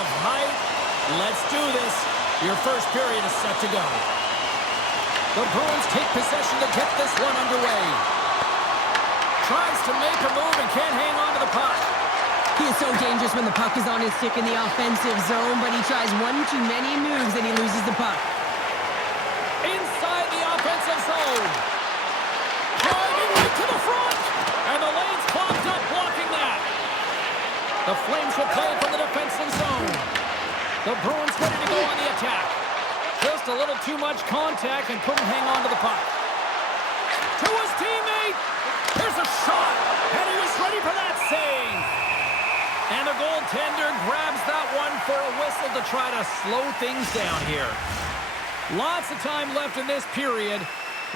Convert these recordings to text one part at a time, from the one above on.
of height. Let's do this. Your first period is set to go. The Bruins take possession to get this one underway. Tries to make a move and can't hang on to the puck. He is so dangerous when the puck is on his stick in the offensive zone, but he tries one too many moves and he loses the puck. Inside the offensive zone. Driving right to the front. And the lane's clogged up, blocking that. The Flames will play from the defensive zone. The Bruins ready to go on the attack. Just a little too much contact and couldn't hang on to the puck. To his teammate. Here's a shot. And he was ready for that save. And the goaltender grabs that one for a whistle to try to slow things down here. Lots of time left in this period.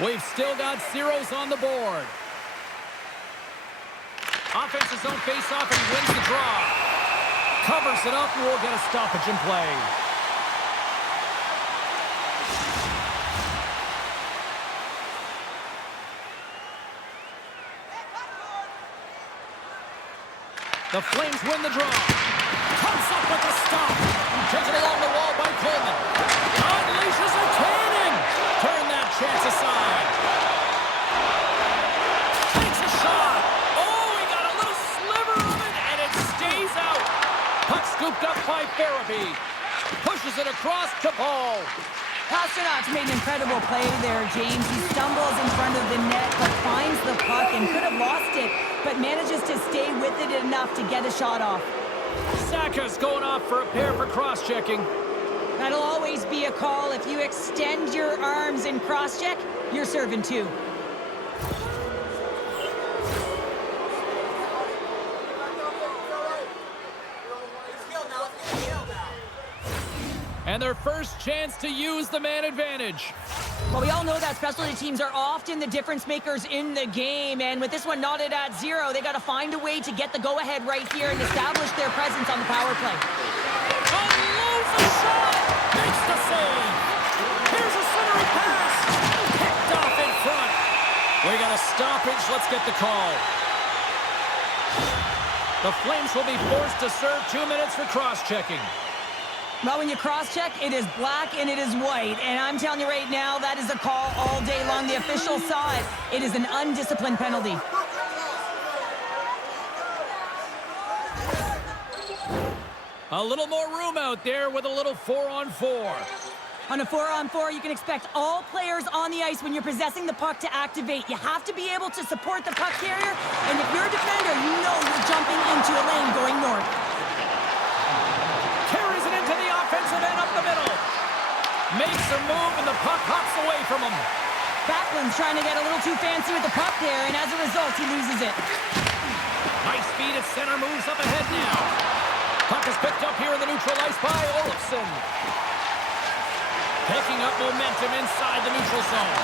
We've still got zeros on the board. Offensive zone face-off and he wins the draw. Covers it up and we'll get a stoppage in play. The Flames win the draw. Comes up with a stop. Taken along the wall by Coleman. Unleashes a cannon. Turn that chance aside. Takes a shot. Oh, he got a little sliver of it, and it stays out. Puck scooped up by Farabee. Pushes it across to Paul. Pasternak's made an incredible play there, James. He stumbles in front of the net, but finds the puck and could have lost it, but manages to stay with it enough to get a shot off. Saka's going off for a pair for cross-checking. That'll always be a call. If you extend your arms in cross-check, you're serving too. And their first chance to use the man advantage. Well, we all know that specialty teams are often the difference makers in the game, and with this one knotted at 0, they got to find a way to get the go-ahead right here and establish their presence on the power play. Unloads a shot! Makes the save! Here's a centering pass! Picked off in front! We got a stoppage. Let's get the call. The Flames will be forced to serve 2 minutes for cross-checking. Well, when you cross-check, it is black and it is white. And I'm telling you right now, that is a call all day long. The official saw it. It is an undisciplined penalty. A little more room out there with a little 4-on-4. On a 4-on-4, you can expect all players on the ice when you're possessing the puck to activate. You have to be able to support the puck carrier. And if you're a defender, you know you're jumping into a lane going north. Carries it into the offensive end up the middle. Makes a move and the puck hops away from him. Backlund's trying to get a little too fancy with the puck there, and as a result, he loses it. Nice speed at center, moves up ahead now. Puck is picked up here in the neutral ice by Olofsson. Picking up momentum inside the neutral zone.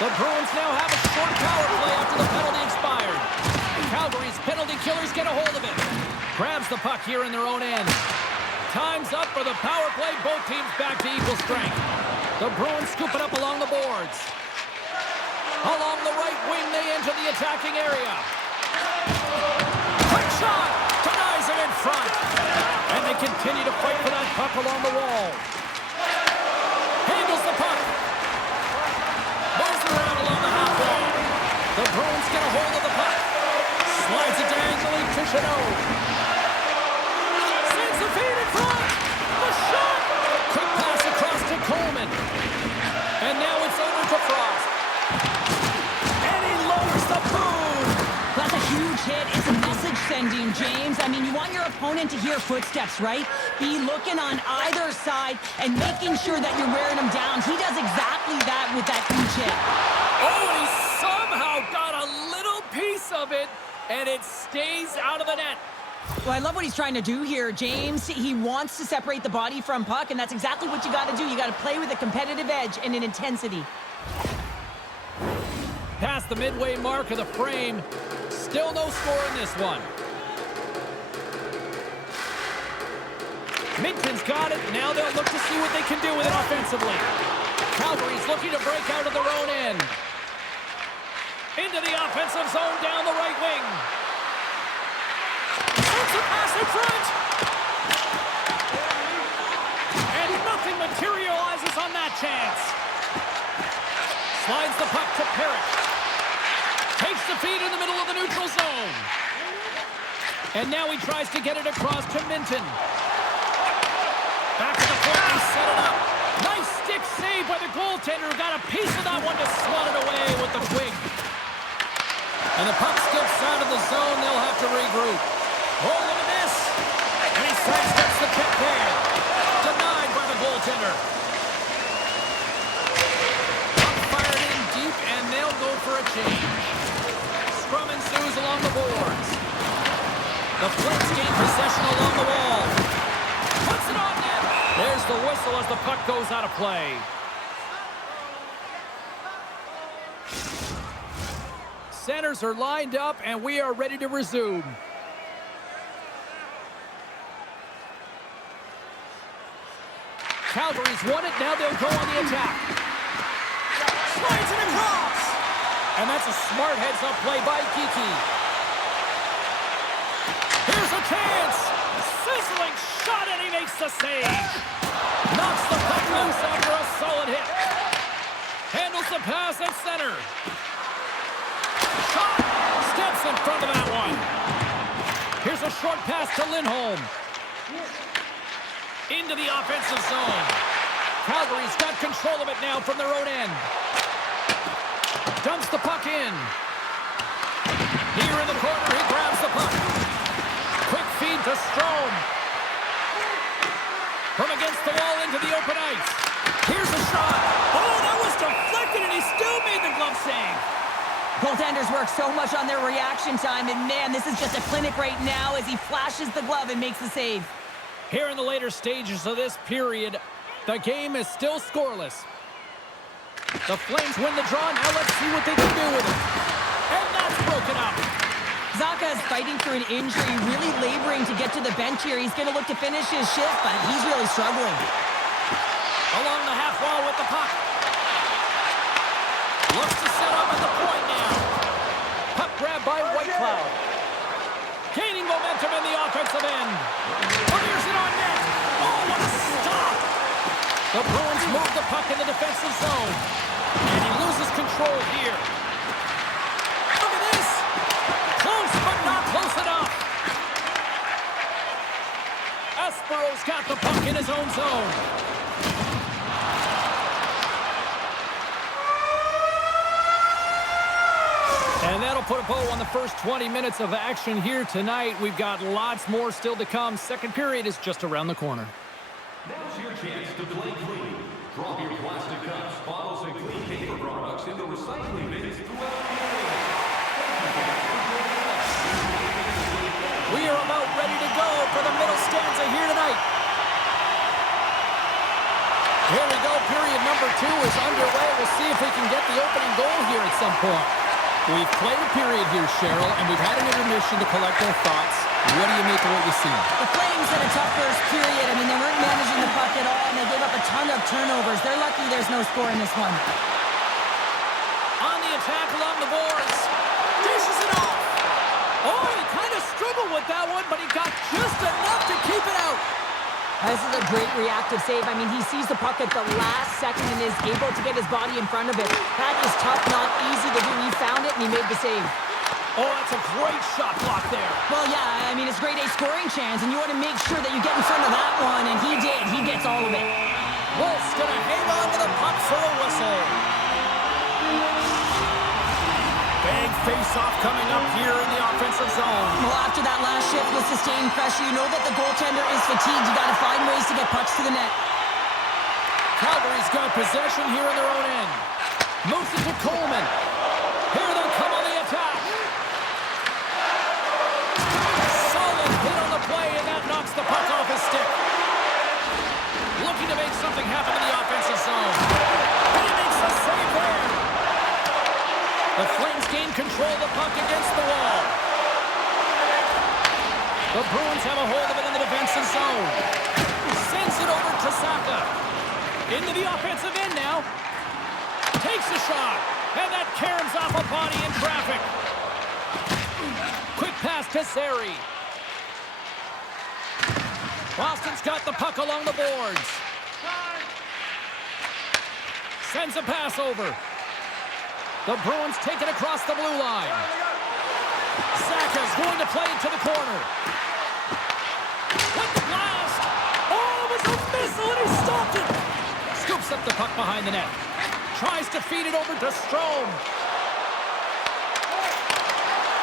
The Bruins now have a short power play after the penalty expired. Calgary's penalty killers get a hold of it. Grabs the puck here in their own end. Time's up for the power play. Both teams back to equal strength. The Bruins scoop it up along the boards. Along the right wing, they enter the attacking area. Quick shot! Denies it in front. And they continue to fight for that puck along the wall. Handles the puck. Moves around along the half wall. The Bruins get a hold of the puck. Slides it diagonally to Chanot. Sends the feed in front. The shot. Quick pass across to Coleman. And now it's over to Frost. And he lowers the boom. That's a huge hit. It's a message sending, James. I mean, you want your opponent to hear footsteps, right? Be looking on either side and making sure that you're wearing him down. He does exactly that with that huge hit. Oh, and he somehow got a little piece of it, and it stays out of the net. Well, I love what he's trying to do here, James. He wants to separate the body from puck, and that's exactly what you got to do. You got to play with a competitive edge and an intensity. Past the midway mark of the frame. Still no score in this one. Minton's got it. Now they'll look to see what they can do with it offensively. Calgary's looking to break out of their own end. Into the offensive zone down the right wing. Sends a pass in front. chance. Slides the puck to Parrott. Takes the feed in the middle of the neutral zone. And now he tries to get it across to Minton. Back to the point, he set it up. Nice stick save by the goaltender, who got a piece of that one to slot it away with the twig. And the puck skips out of the zone. They'll have to regroup. Oh, look at this. And he sidesteps the kick there. Denied by the goaltender. Puck fired in deep, and they'll go for a change. Scrum ensues along the boards. The Flames gain possession along the wall. Puts it on net. There's the whistle as the puck goes out of play. Centers are lined up, and we are ready to resume. Calgary's won it. Now they'll go on the attack. Slides it across. And that's a smart heads-up play by Kiki. Here's a chance. Sizzling shot, and he makes the save. Knocks the puck loose after a solid hit. Handles the pass at center. Shot. Steps in front of that one. Here's a short pass to Lindholm. Into the offensive zone. Calgary's got control of it now from their own end. Dumps the puck in. Here in the corner, he grabs the puck. Quick feed to Strome. From against the wall into the open ice. Here's a shot. Oh, that was deflected, and he still made the glove save. Goaltenders work so much on their reaction time, and man, this is just a clinic right now as he flashes the glove and makes the save. Here in the later stages of this period, the game is still scoreless. The Flames win the draw. Now let's see what they can do with it. And that's broken up. Zacha is fighting through an injury, really laboring to get to the bench here. He's going to look to finish his shift, but he's really struggling. Along the half wall with the puck. Looks to set up at the point now. Puck grab by Whitecloud. Gaining momentum in the offensive end. Clears it on net. Oh, what a stop! The Bruins move the puck in the defensive zone. And he loses control here. Look at this! Close, but not close enough. Espero's got the puck in his own zone. And that'll put a bow on the first 20 minutes of action here tonight. We've got lots more still to come. Second period is just around the corner. Now's your chance to play clean. Drop your plastic cups, bottles, and clean paper products in the recycling bins throughout the area. We are about ready to go for the middle stanza here tonight. Here we go. Period number 2 is underway. We'll see if we can get the opening goal here at some point. We've played a period here, Cheryl, and we've had an intermission to collect our thoughts. What do you make of what you see? The Flames had a tough first period. I mean, they weren't managing the puck at all, and they gave up a ton of turnovers. They're lucky there's no score in this one. On the attack along the boards. Dishes it off. Oh, he kind of struggled with that one, but he got just enough to keep it out. This is a great reactive save. I mean, he sees the puck at the last second and is able to get his body in front of it. That is tough, not easy to do. He found it, and he made the save. Oh, that's a great shot block there. Well, yeah, I mean, it's grade A scoring chance, and you want to make sure that you get in front of that one, and he did. He gets all of it. Wolf's going to hang on to the puck for a whistle. Big face-off coming up here in the offensive zone. Well, after that last shift with sustained pressure, you know that the goaltender is fatigued. You got to find ways to get pucks to the net. Calgary's got possession here in their own end. Moves it to Coleman. Here they come on the attack. Solid hit on the play, and that knocks the puck off his stick. Looking to make something happen in the offensive zone. And he makes a save there. The Flames gain control of the puck against the wall. The Bruins have a hold of it in the defensive zone. Sends it over to Zacha. Into the offensive end now. Takes a shot. And that caroms off a body in traffic. Quick pass to Sari. Boston's got the puck along the boards. Sends a pass over. The Bruins take it across the blue line. Saka's going to play it to the corner. With the blast. Oh, it was a missile and he stopped it. Scoops up the puck behind the net. Tries to feed it over to Strome.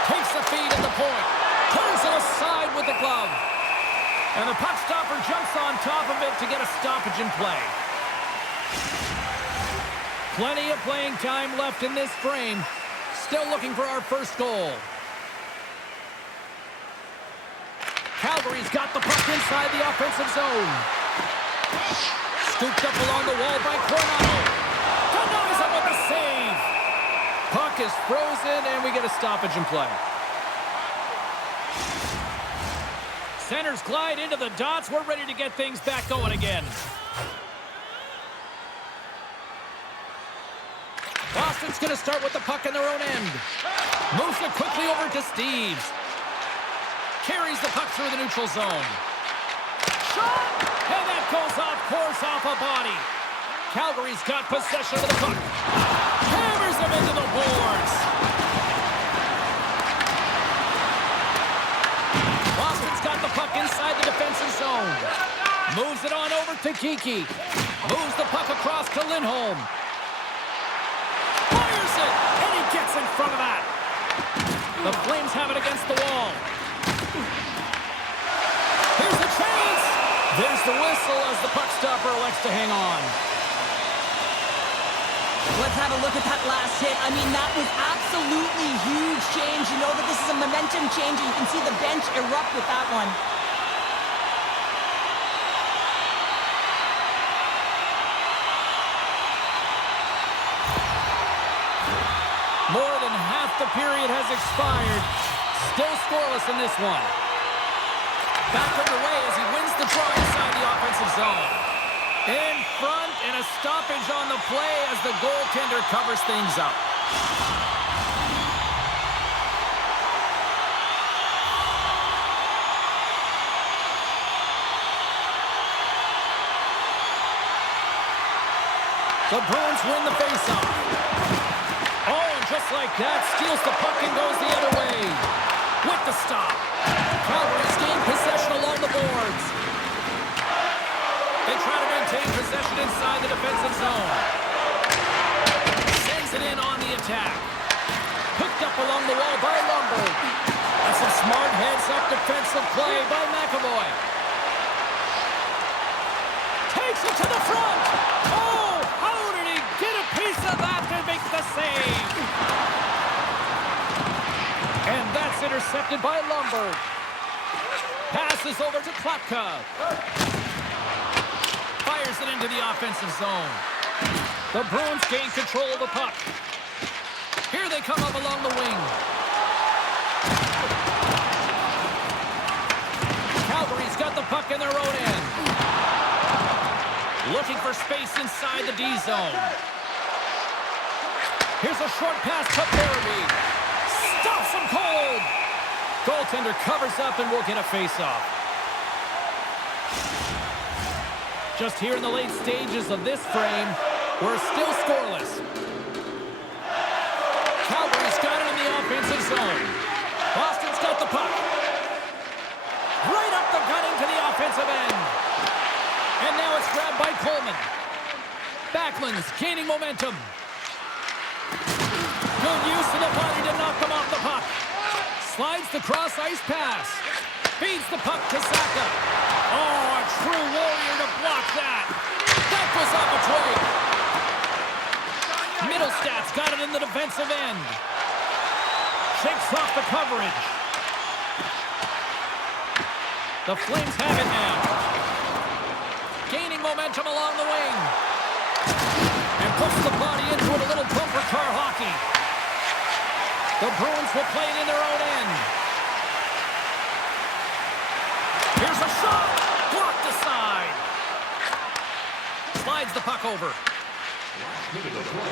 Takes the feed at the point. Turns it aside with the glove. And the puck stopper jumps on top of it to get a stoppage in play. Plenty of playing time left in this frame. Still looking for our first goal. Calgary's got the puck inside the offensive zone. Scooped up along the wall by Coronado. Denies him with the save. Puck is frozen, and we get a stoppage in play. Centers glide into the dots. We're ready to get things back going again. Boston's going to start with the puck in their own end. Moves it quickly over to Steves. Carries the puck through the neutral zone. Shot! And that goes off course off a body. Calgary's got possession of the puck. Hammers him into the boards. Boston's got the puck inside the defensive zone. Moves it on over to Kiki. Moves the puck across to Lindholm. Fires it, and he gets in front of that. The Flames have it against the wall. Here's a chance. There's the whistle as the puck stopper elects to hang on. Let's have a look at that last hit. I mean, that was absolutely huge change. You know that this is a momentum change, and you can see the bench erupt with that one. More than half the period has expired. Still scoreless in this one. Back underway as he wins the draw inside the offensive zone. In front, and a stoppage on the play as the goaltender covers things up. The Bruins win the faceoff. Oh, and just like that, steals the puck and goes the other way. With the stop. Calgary's gained possession along the boards. They try to maintain possession inside the defensive zone. Sends it in on the attack. Picked up along the wall by Lumberg. That's some smart heads-up defensive play by McAvoy. Takes it to the front. Oh, how did he get a piece of that to make the save? And that's intercepted by Lumberg. Passes over to Klapka. Fires it into the offensive zone. The Bruins gain control of the puck. Here they come up along the wing. Calgary's got the puck in their own end. Looking for space inside the D zone. Here's a short pass to Barabee. Stops him cold. Goaltender covers up and will get a face-off. Just here in the late stages of this frame, we're still scoreless. Calgary's got it in the offensive zone. Boston's got the puck. Right up the gut into the offensive end. And now it's grabbed by Coleman. Backlund's gaining momentum. Good use of the body to knock them off the puck. Slides the cross-ice pass. Feeds the puck to Saka. Oh, a true warrior to block that. That goes off a twig. Middlestad's got it in the defensive end. Shakes off the coverage. The Flames have it now. Gaining momentum along the wing. And puts the body into it, a little bumper car hockey. The Bruins will play it in their own end. Here's a shot. Blocked aside. Slides the puck over.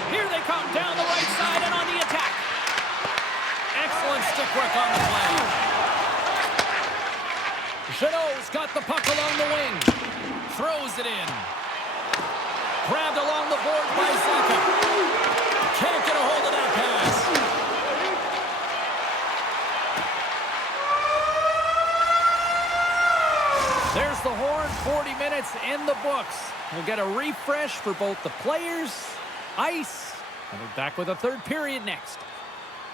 Here they come down the right side and on the attack. Excellent stick work on the play. Jeannot's got the puck along the wing. Throws it in. Grabbed along the board by Zaka. Can't get a hold of that pass. There's the horn. 40 minutes in the books. We'll get a refresh for both the players, ice, and we're back with a third period next.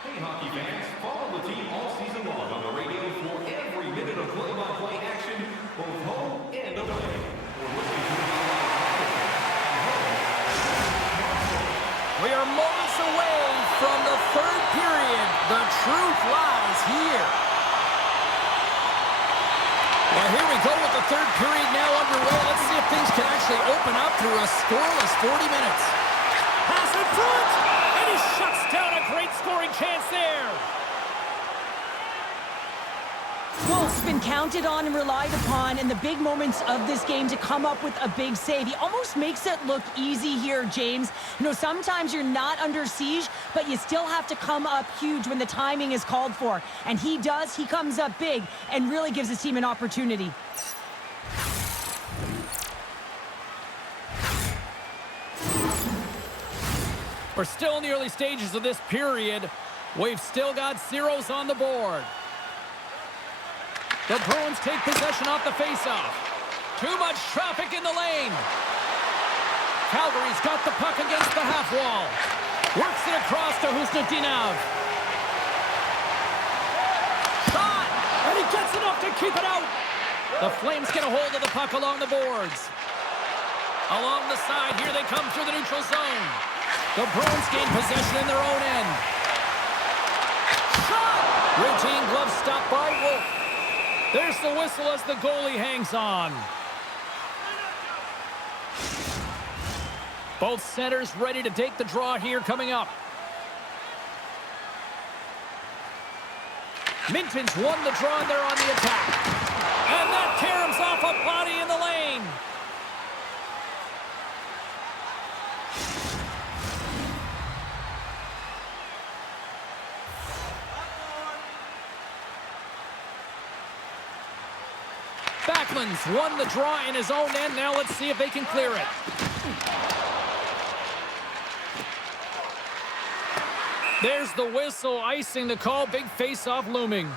Hey, hockey fans, follow the team all season long on the radio for every minute of play-by-play action, both home and away. Or listen to it We are moments away from the third period. The truth lies here. Well, here we go with the third period now underway. Let's see if things can actually open up through a scoreless 40 minutes. Pass in front, and he shuts down a great scoring chance there. Wolf's been counted on and relied upon in the big moments of this game to come up with a big save. He almost makes it look easy here, James. You know, sometimes you're not under siege, but you still have to come up huge when the timing is called for. And he does. He comes up big and really gives his team an opportunity. We're still in the early stages of this period. We've still got zeros on the board. The Bruins take possession off the faceoff. Too much traffic in the lane. Calgary's got the puck against the half wall. Works it across to Husnudinov. Shot! And he gets enough to keep it out. The Flames get a hold of the puck along the boards. Along the side, here they come through the neutral zone. The Bruins gain possession in their own end. Shot! Routine glove stop by Wolf. There's the whistle as the goalie hangs on. Both centers ready to take the draw here coming up. Minton's won the draw and they're on the attack. And that caroms off a body in the lane. Backlund's won the draw in his own end. Now let's see if they can clear it. There's the whistle, icing the call. Big face-off looming.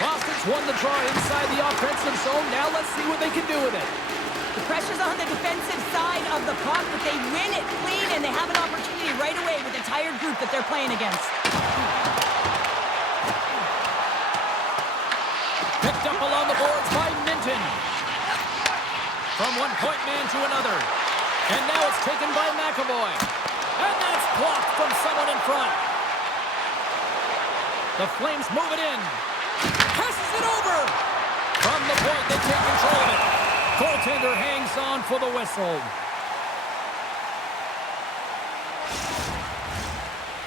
Boston's won the draw inside the offensive zone. Now let's see what they can do with it. The pressure's on the defensive side of the puck, but they win it clean, and they have an opportunity right away with the tired group that they're playing against. Picked up along the boards by Minton. From one point man to another. And now it's taken by McAvoy. And that's blocked from someone in front. The Flames move it in. Passes it over. From the point, they take control of it. Goaltender hangs on for the whistle.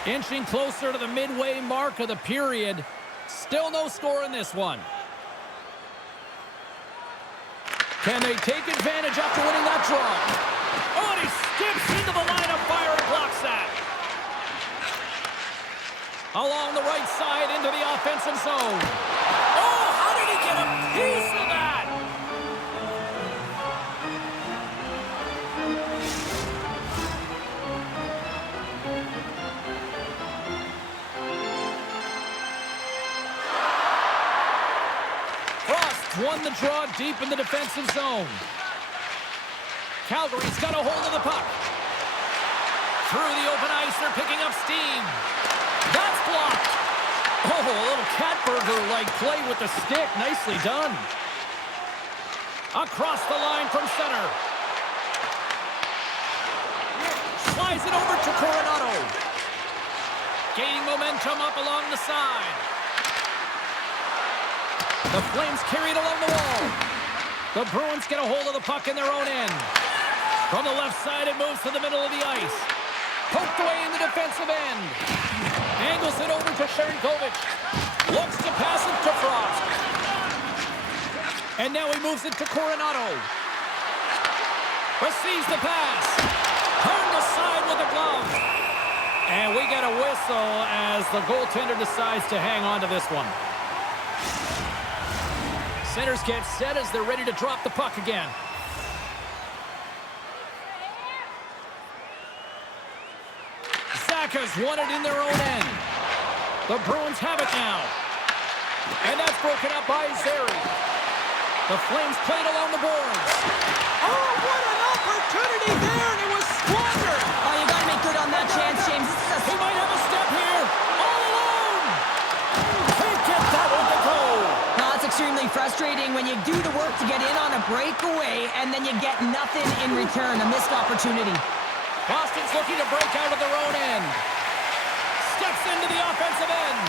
Inching closer to the midway mark of the period. Still no score in this one. Can they take advantage after winning that draw? Oh, and he skips into the line of fire and blocks that. Along the right side into the offensive zone. Oh, how did he get a piece of that? Won the draw deep in the defensive zone. Calgary's got a hold of the puck. Through the open ice, they're picking up steam. That's blocked. Oh, a little Catburger-like play with the stick. Nicely done. Across the line from center. Slides it over to Coronado. Gaining momentum up along the side. The Flames carry it along the wall. The Bruins get a hold of the puck in their own end. From the left side, it moves to the middle of the ice. Poked away in the defensive end. Angles it over to Sharangovich. Looks to pass it to Frost. And now he moves it to Coronado. Receives the pass. Turned aside with a glove. And we get a whistle as the goaltender decides to hang on to this one. Centers get set as they're ready to drop the puck again. Zaka's won it in their own end. The Bruins have it now. And that's broken up by Zary. The Flames played along the boards. Oh, what an opportunity there, and it was squandered. Oh, you got to make good on that chance, James. This is He might have a step here. All alone. Can't get that one to go. No, it's extremely frustrating when you do the work to get in on a breakaway, and then you get nothing in return, a missed opportunity. Boston's looking to break out of their own end. Steps into the offensive end.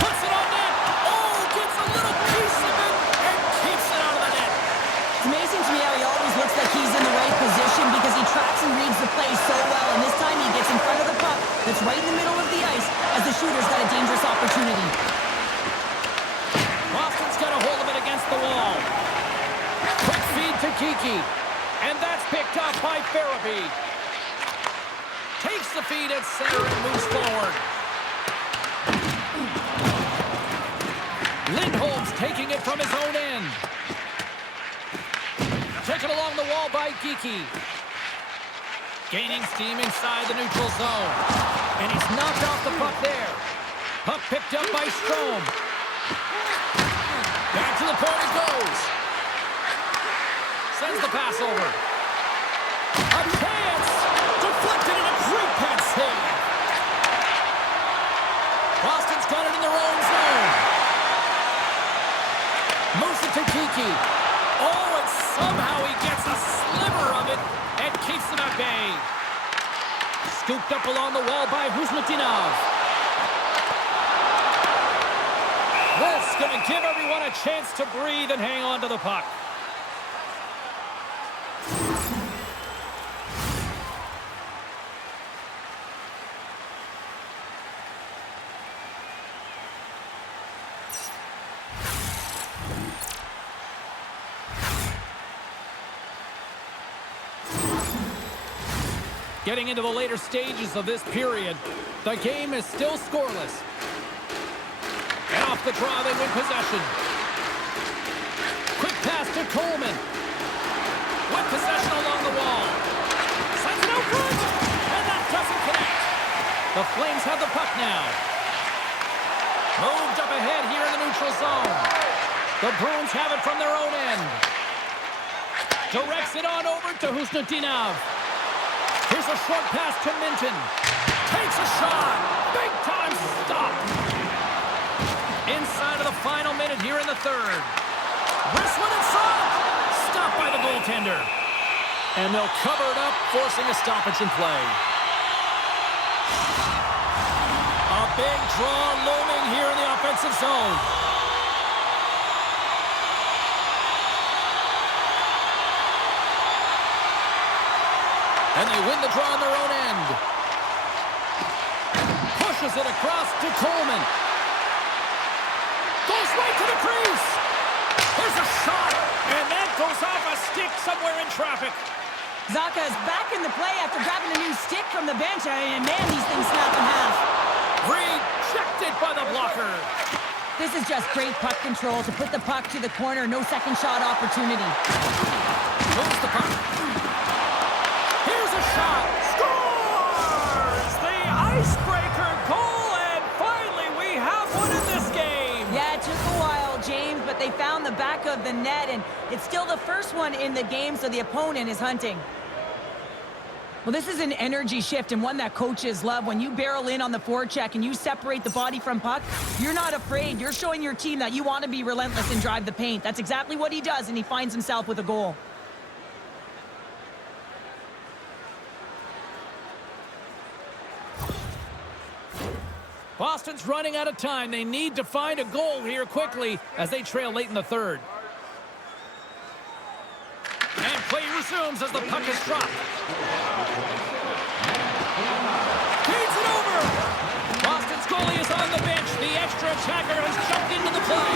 Puts it on net. Oh, gets a little piece of it and keeps it out of the net. It's amazing to me how he always looks like he's in the right position because he tracks and reads the play so well. And this time he gets in front of the puck that's right in the middle of the ice as the shooter's got a dangerous opportunity. Boston's got a hold of it against the wall. Quick feed to Kiki. And that's picked up by Farabee. Takes the feed at center and moves forward. Lindholm's taking it from his own end. Taken along the wall by Geekie. Gaining steam inside the neutral zone. And he's knocked off the puck there. Puck picked up by Strome. Back to the point it goes. Sends the pass over. A chance! Deflected in a great pass save. Boston's got it in their own zone. Moves it to Kiki. Oh, and somehow he gets a sliver of it and keeps them at bay. Scooped up along the wall by Husnutinov. Wolf's going to give everyone a chance to breathe and hang on to the puck. Getting into the later stages of this period, the game is still scoreless. And off the draw, they win possession. Quick pass to Coleman. With possession along the wall. Sends it out front, and that doesn't connect. The Flames have the puck now. Moved up ahead here in the neutral zone. The Bruins have it from their own end. Directs it on over to Husnutinov. Here's a short pass to Minton. Takes a shot. Big time stop. Inside of the final minute here in the third. Wrist one in front. Stopped by the goaltender. And they'll cover it up, forcing a stoppage in play. A big draw looming here in the offensive zone. And they win the draw on their own end. Pushes it across to Coleman. Goes right to the crease. There's a shot. And that goes off a stick somewhere in traffic. Zaka is back in the play after grabbing a new stick from the bench. And man, these things snap in half. Rejected by the blocker. This is just great puck control to put the puck to the corner. No second shot opportunity. Moves the puck. Here's a shot. Scores! The icebreaker goal, and finally we have one in this game. Yeah, it took a while, James, but they found the back of the net, and it's still the first one in the game, so the opponent is hunting. Well, this is an energy shift and one that coaches love. When you barrel in on the forecheck and you separate the body from puck, you're not afraid. You're showing your team that you want to be relentless and drive the paint. That's exactly what he does, and he finds himself with a goal. Boston's running out of time. They need to find a goal here quickly as they trail late in the third. And play resumes as the puck is dropped. Feeds it over. Boston's goalie is on the bench. The extra attacker has jumped into the play.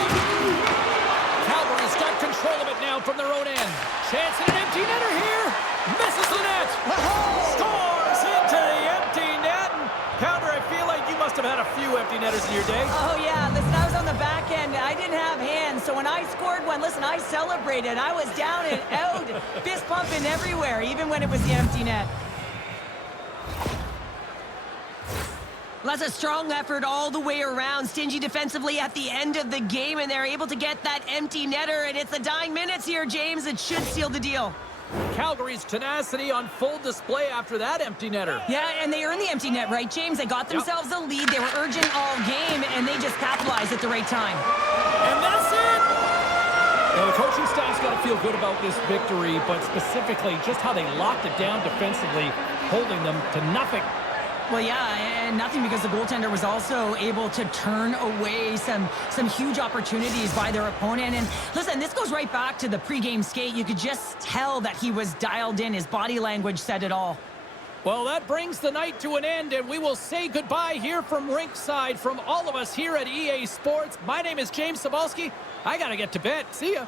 Calgary's got control of it now from their own end. Chance at an empty netter here. Misses the net. Scores into the empty net. listen, I celebrated. I was down and out, fist pumping everywhere, even when it was the empty net. Well, that's a strong effort all the way around. Stingy defensively at the end of the game, and they're able to get that empty netter, and it's the dying minutes here, James. It should seal the deal. Calgary's tenacity on full display after that empty netter. Yeah, and they earned the empty net, right, James? They got themselves a lead. They were urgent all game, and they just capitalized at the right time. And that's it! Now, the coaching staff's got to feel good about this victory, but specifically just how they locked it down defensively, holding them to nothing. Well, yeah, and nothing because the goaltender was also able to turn away some huge opportunities by their opponent. And listen, this goes right back to the pregame skate. You could just tell that he was dialed in. His body language said it all. Well, that brings the night to an end, and we will say goodbye here from Rinkside from all of us here at EA Sports. My name is James Cebulski. I got to get to bed. See ya.